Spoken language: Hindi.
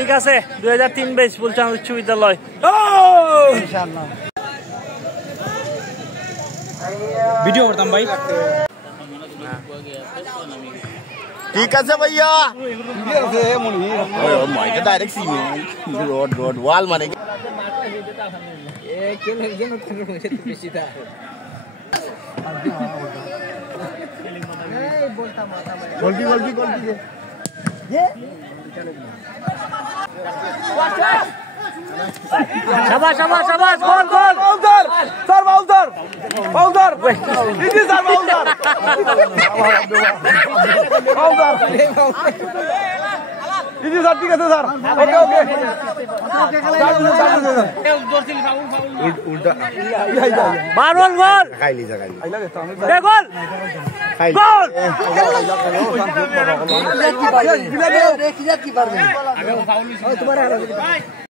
ঠিক আছে 2003 ব্যাচ বলছেন উচ্চ বিদ্যালয় ইনশাআল্লাহ ভিডিও করতাম ভাই ठीक है भैया डायरेक्ट सी में रोड रोड वाल मारेंगे गोल्डी गोल्डी गोल्डी ये शाबाश शाबाश शाबाश गोल गोल bouncer sir bouncer bouncer easy sir bouncer bouncer easy sir ठीक है सर ओके ओके उल्टा मारवन गोल खाई लीजिए खाई ए गोल गोल लीजिए